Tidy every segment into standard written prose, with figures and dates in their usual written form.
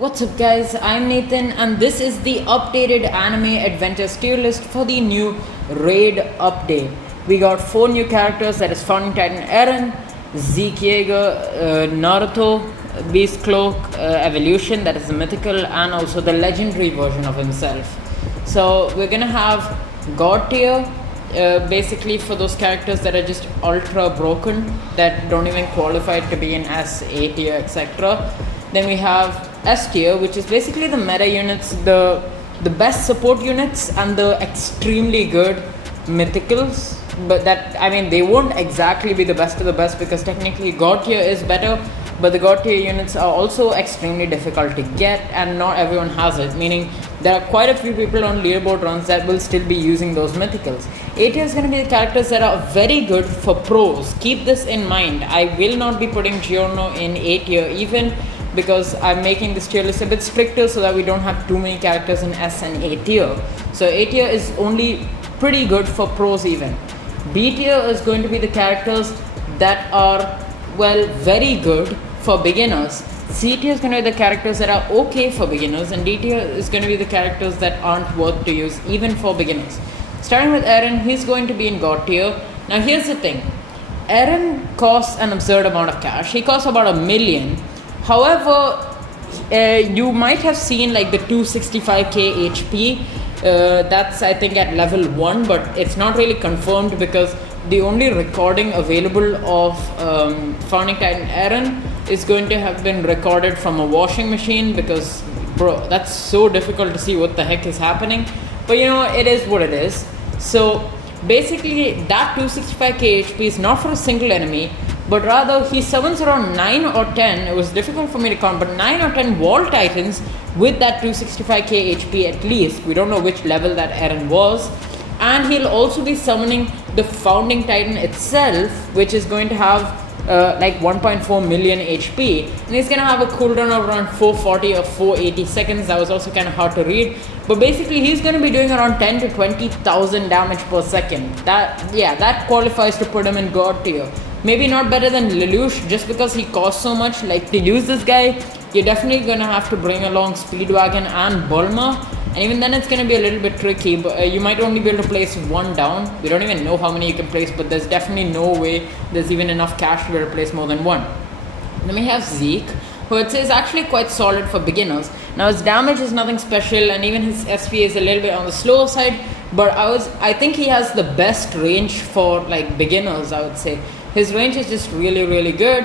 What's up guys, I'm Nathan and this is the updated anime adventures tier list for the new raid update. We got 4 new characters, that is Founding Titan Eren, Zeke, Naruto, Beast Cloak, Evolution, that is the mythical, and also the legendary version of himself. So we're gonna have God tier, basically for those characters that are just ultra broken, that don't even qualify to be in S, A tier, etc. Then we have S tier, which is basically the meta units, the best support units, and the extremely good mythicals. But that, I mean, they won't exactly be the best of the best because technically God tier is better, but the God tier units are also extremely difficult to get, and not everyone has it. Meaning there are quite a few people on leaderboard runs that will still be using those mythicals. A tier is going to be the characters that are very good for pros. Keep this in mind. I will not be putting Giorno in A tier even, because I'm making this tier list a bit stricter so that we don't have too many characters in S and A tier. So A tier is only pretty good for pros even. B tier is going to be the characters that are, well, very good for beginners. C tier is going to be the characters that are okay for beginners, and D tier is going to be the characters that aren't worth to use even for beginners. Starting with Eren, he's going to be in God tier. Now here's the thing, Eren costs an absurd amount of cash. He costs about $1 million. However, you might have seen like the 265k HP. That's I think at level 1, but it's not really confirmed because the only recording available of Founding Titan Eren is going to have been recorded from a washing machine, because bro, that's so difficult to see what the heck is happening. But you know, it is what it is. So basically that 265k HP is not for a single enemy, but rather he summons around 9 or 10, it was difficult for me to count, but 9 or 10 wall titans with that 265k HP at least. We don't know which level that Eren was. And he'll also be summoning the Founding Titan itself, which is going to have like 1.4 million HP. And he's going to have a cooldown of around 440 or 480 seconds. That was also kind of hard to read. But basically he's going to be doing around 10 to 20,000 damage per second. That qualifies to put him in God tier. Maybe not better than Lelouch, just because he costs so much. Like, to use this guy, you're definitely gonna have to bring along Speedwagon and Bulma, and even then it's gonna be a little bit tricky. But you might only be able to place 1 down. We don't even know how many you can place, but there's definitely no way there's even enough cash to be able to place more than 1. Then we have Zeke, who I'd say is actually quite solid for beginners. Now his damage is nothing special, and even his SP is a little bit on the slower side, but I think he has the best range for like beginners, I would say. His range is just really, really good.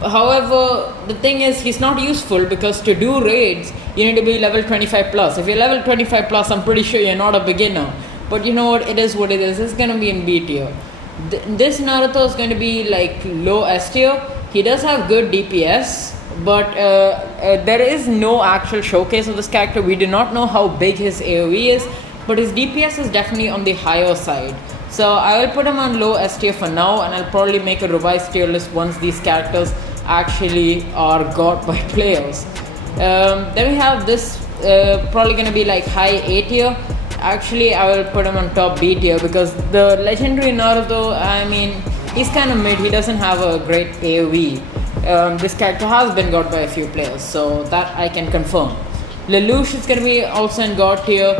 However, the thing is, he's not useful because to do raids, you need to be level 25 plus. If you're level 25 plus, I'm pretty sure you're not a beginner. But you know what, it is what it is. It's going to be in B tier. This Naruto is going to be like low S tier. He does have good DPS, but there is no actual showcase of this character. We do not know how big his AoE is, but his DPS is definitely on the higher side. So I will put him on low S tier for now, and I'll probably make a revised tier list once these characters actually are got by players. Then we have this, probably going to be like high A tier. Actually, I will put him on top B tier because the legendary Naruto, I mean, he's kind of mid. He doesn't have a great AoE. This character has been got by a few players, so that I can confirm. Lelouch is going to be also in God tier.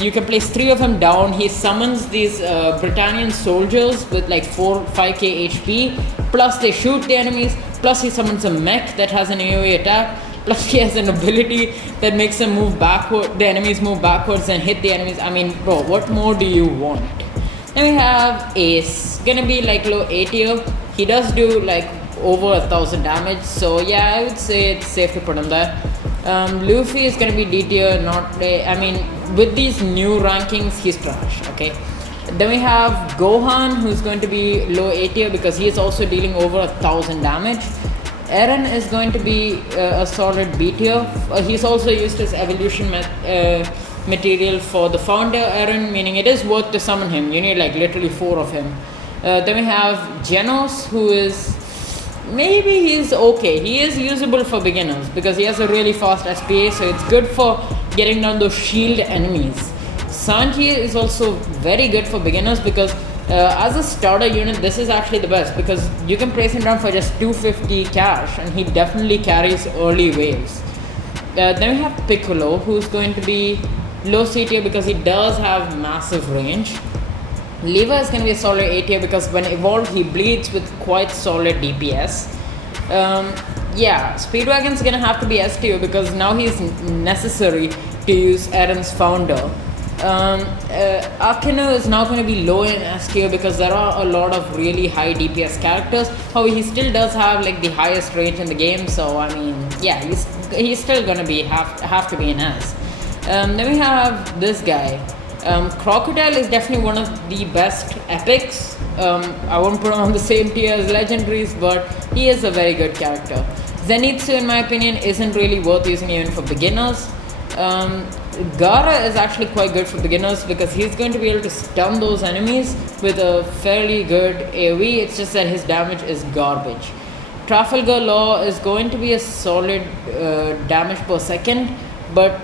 You can place 3 of him down. He summons these Britannian soldiers with like 5k HP, plus they shoot the enemies, plus he summons a mech that has an AoE attack, plus he has an ability that makes them move backward, the enemies move backwards and hit the enemies. I mean, bro, what more do you want? Then we have Ace, gonna be like low A tier. He does do like over 1,000 damage, so yeah, I would say it's safe to put him there. Luffy is going to be D tier, I mean, with these new rankings, he's trash, okay? Then we have Gohan, who's going to be low A tier because he is also dealing over 1,000 damage. Eren is going to be a solid B tier. He's also used his evolution material for the founder Eren, meaning it is worth to summon him. You need like literally 4 of him. Then we have Genus, who is... maybe he's okay. He is usable for beginners because he has a really fast SPA, so it's good for getting down those shield enemies. Sanji is also very good for beginners because as a starter unit, this is actually the best because you can place him down for just 250 cash and he definitely carries early waves. Then we have Piccolo, who's going to be low C tier because he does have massive range. Lever is going to be a solid A tier because when evolved he bleeds with quite solid DPS. Yeah, Speedwagon is going to have to be S tier because now he's necessary to use Eren's founder. Akinu is now going to be low in S tier because there are a lot of really high DPS characters. However, he still does have like the highest range in the game, so I mean, yeah, he's still going to be have to be in S. Then we have this guy. Crocodile is definitely one of the best epics. I won't put him on the same tier as legendaries, but he is a very good character. Zenitsu, in my opinion, isn't really worth using even for beginners. Gaara is actually quite good for beginners because he's going to be able to stun those enemies with a fairly good AoE. It's just that his damage is garbage. Trafalgar Law is going to be a solid damage per second, but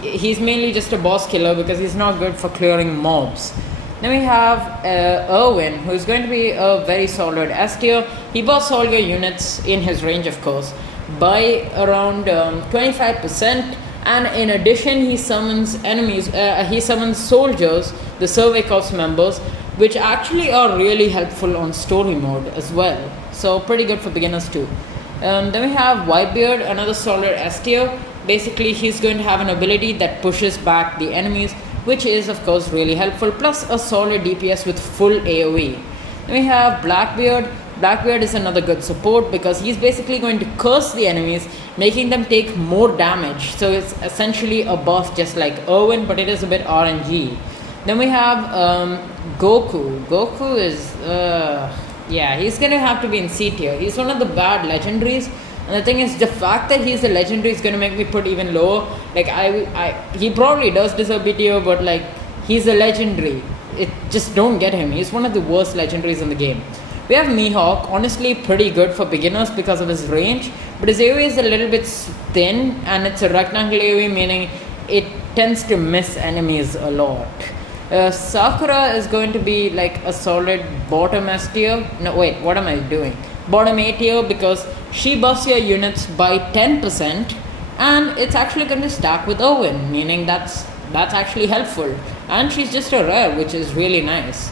he's mainly just a boss killer because he's not good for clearing mobs. Then we have Erwin, who's going to be a very solid S tier. He buffs all your units in his range, of course, by around 25%. And in addition, he summons enemies, he summons soldiers, the Survey Corps members, which actually are really helpful on story mode as well. So pretty good for beginners too. Then we have Whitebeard, another solid S tier. Basically, he's going to have an ability that pushes back the enemies, which is of course really helpful, plus a solid DPS with full AoE. Then we have Blackbeard. Blackbeard is another good support because he's basically going to curse the enemies, making them take more damage. So it's essentially a buff just like Erwin, but it is a bit RNG. Then we have Goku. Goku is, yeah, he's going to have to be in C tier. He's one of the bad legendaries. And the thing is, the fact that he's a legendary is going to make me put even lower. Like, he probably does deserve B tier, but like, he's a legendary. Just don't get him. He's one of the worst legendaries in the game. We have Mihawk, honestly pretty good for beginners because of his range, but his AoE is a little bit thin and it's a rectangle AoE, meaning it tends to miss enemies a lot. Sakura is going to be like a solid bottom S tier. No, wait, what am I doing? Bottom A tier because she buffs your units by 10% and it's actually going to stack with Erwin, meaning that's actually helpful. And she's just a rare, which is really nice.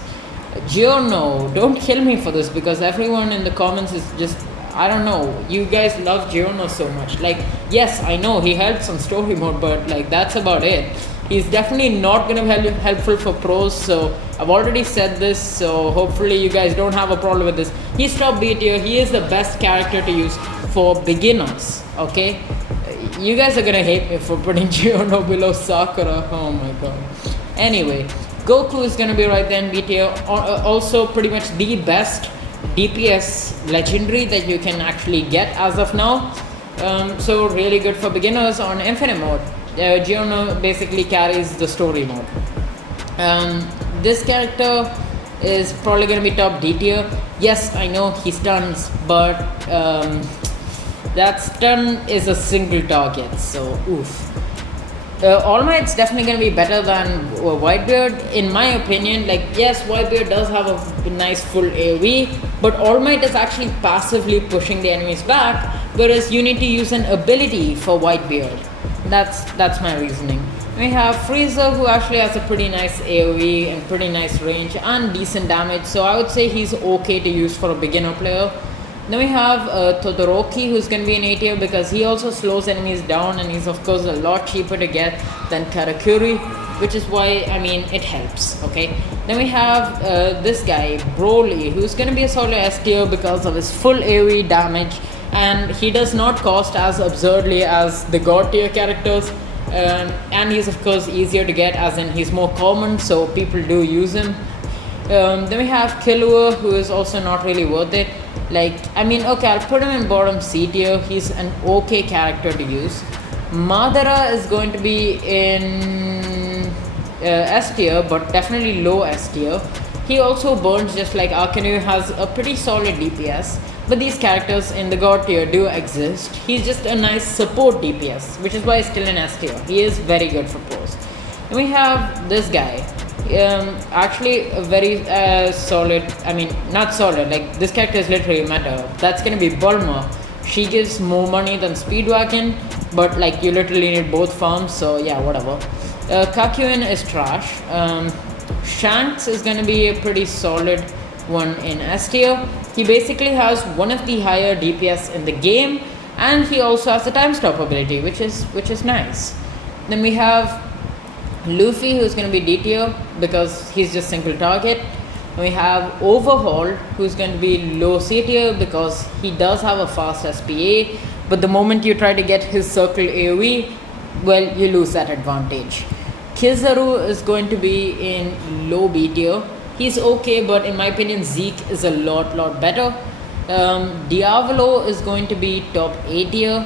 Giorno, don't kill me for this because everyone in the comments is just, I don't know, you guys love Giorno so much. Like, yes, I know he helps on story mode, but like that's about it. He's definitely not going to be helpful for pros, so I've already said this, so hopefully you guys don't have a problem with this. He's top B tier, he is the best character to use for beginners, okay? You guys are going to hate me for putting Giorno below Sakura, oh my god. Anyway, Goku is going to be right there in B tier, also pretty much the best DPS legendary that you can actually get as of now. So really good for beginners on infinite mode. Giorno basically carries the story mode. This character is probably going to be top D tier. Yes, I know he stuns, but that stun is a single target, so oof. All Might's definitely going to be better than Whitebeard, in my opinion. Like, yes, Whitebeard does have a nice full AoE, but All Might is actually passively pushing the enemies back, whereas you need to use an ability for Whitebeard. That's my reasoning. We have Frieza, who actually has a pretty nice AoE and pretty nice range and decent damage, so I would say he's okay to use for a beginner player. Then we have Todoroki, who's going to be an A tier because he also slows enemies down and he's of course a lot cheaper to get than Karakuri, which is why, I mean, it helps, okay? Then we have this guy, Broly, who's going to be a solid S tier because of his full AoE damage, and he does not cost as absurdly as the God tier characters, and he's of course easier to get, as in he's more common, so people do use him. Then we have Killua, who is also not really worth it. Like, I mean, okay, I'll put him in bottom C tier. He's an okay character to use. Madara is going to be in S tier, but definitely low S tier. He also burns just like Akinu, has a pretty solid DPS. But these characters in the God tier do exist. He's just a nice support DPS, which is why he's still in S tier. He is very good for pros. Then we have this guy. Actually a very solid, I mean not solid, like this character is literally meta. That's gonna be Bulma, She gives more money than Speedwagon, but like you literally need both farms, so yeah, whatever. Kakyoin is trash. Shanks is going to be a pretty solid one in S tier. He basically has one of the higher DPS in the game, and he also has the time stop ability, which is nice. Then we have Luffy, who's going to be D tier because he's just single target. We have Overhaul, who's going to be low C tier because he does have a fast SPA, but the moment you try to get his circle AoE, well, you lose that advantage. Kizaru is going to be in low B tier. He's okay, but in my opinion, Zeke is a lot better. Diavolo is going to be top A tier.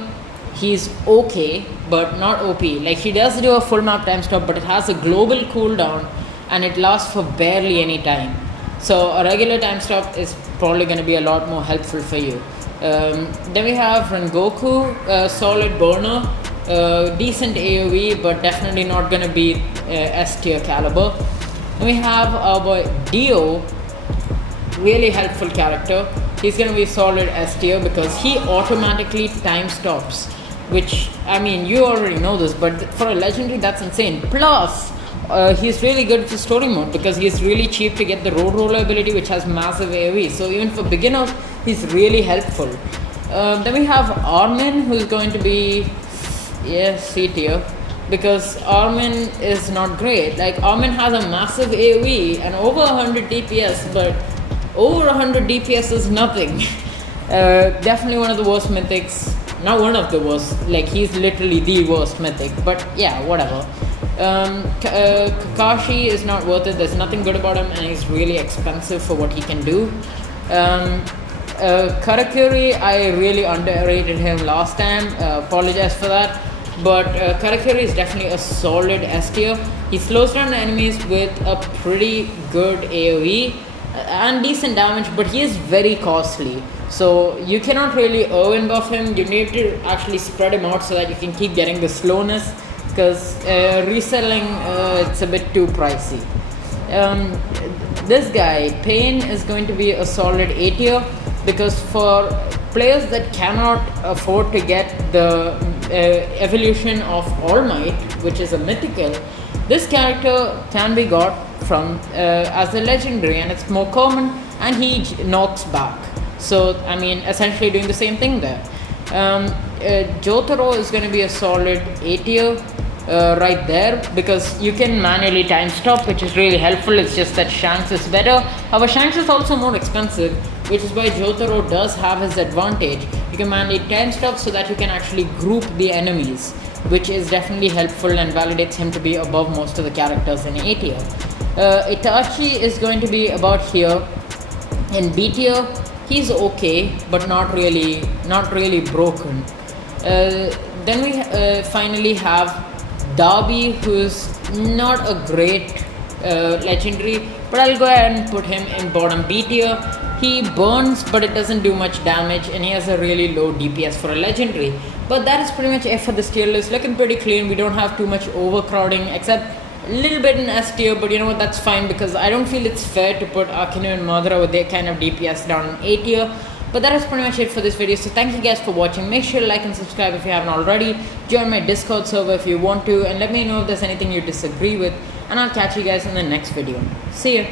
He's okay, but not OP. Like, he does do a full map time stop, but it has a global cooldown and it lasts for barely any time. So a regular time stop is probably going to be a lot more helpful for you. Then we have Rengoku, solid burner, decent AoE, but definitely not going to be S tier caliber. Then we have our boy Dio, really helpful character. He's going to be solid S tier because he automatically time stops, which, I mean, you already know this, but for a legendary, that's insane. Plus, he's really good for story mode because he's really cheap to get the road roller ability, which has massive AoE. So even for beginners, he's really helpful. Then we have Armin, who's going to be C tier because Armin is not great. Like, Armin has a massive AoE and over 100 DPS, but over 100 DPS is nothing. Definitely one of the worst mythics. Not one of the worst, like, he's literally the worst mythic, but yeah, whatever. Kakashi is not worth it. There's nothing good about him, and he's really expensive for what he can do. Karakuri, I really underrated him last time. Apologize for that. But Karakuri is definitely a solid S tier. He slows down the enemies with a pretty good AoE and decent damage, but he is very costly. So you cannot really Irwin buff him. You need to actually spread him out so that you can keep getting the slowness, because reselling it's a bit too pricey. This guy Pain is going to be a solid A tier because for players that cannot afford to get the evolution of All Might, which is a mythical, this character can be got from as a legendary, and it's more common, and he knocks back. So I mean, essentially doing the same thing there. Jotaro is going to be a solid A tier right there because you can manually time stop, which is really helpful. It's just that Shanks is better. However, Shanks is also more expensive, which is why Jotaro does have his advantage. You can manually time stop so that you can actually group the enemies, which is definitely helpful and validates him to be above most of the characters in A tier. Itachi is going to be about here. In B tier, he's okay, but not really broken. Then we finally have Darby, who's not a great legendary, but I'll go ahead and put him in bottom B tier. He burns, but it doesn't do much damage, and he has a really low DPS for a legendary. But that is pretty much it for this tier list. Looking pretty clean. We don't have too much overcrowding, except a little bit in S tier, but you know what, that's fine because I don't feel it's fair to put Akinu and Madara with their kind of DPS down in A tier. But that is pretty much it for this video. So thank you guys for watching. Make sure to like and subscribe if you haven't already. Join my Discord server if you want to, and let me know if there's anything you disagree with, and I'll catch you guys in the next video. See ya.